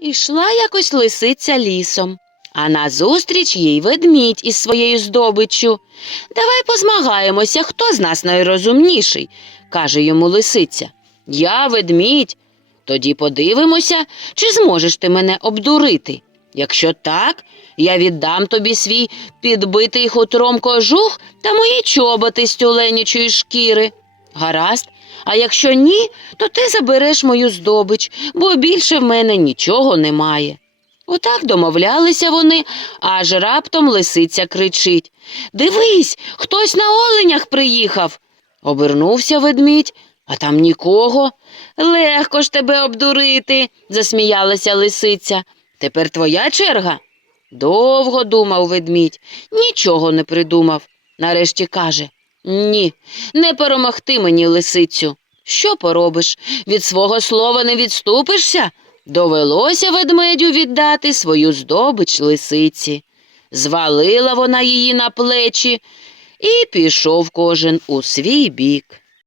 Ішла якось лисиця лісом, а назустріч їй ведмідь із своєю здобиччю. Давай позмагаємося, хто з нас найрозумніший, каже йому лисиця. Я ведмідь. Тоді подивимося, чи зможеш ти мене обдурити. Якщо так, я віддам тобі свій підбитий хутром кожух та мої чоботи з тюленячої шкіри. Гаразд, а якщо ні, то ти забереш мою здобич, бо більше в мене нічого немає. Отак домовлялися вони, аж раптом лисиця кричить Дивись, хтось на оленях приїхав. Обернувся ведмідь, а там нікого. Легко ж тебе обдурити, засміялася лисиця. Тепер твоя черга. Довго думав ведмідь, нічого не придумав. Нарешті каже Ні, не перемогти мені лисицю. Що поробиш? Від свого слова не відступишся? Довелося ведмедю віддати свою здобич лисиці. Звалила вона її на плечі, і пішов кожен у свій бік.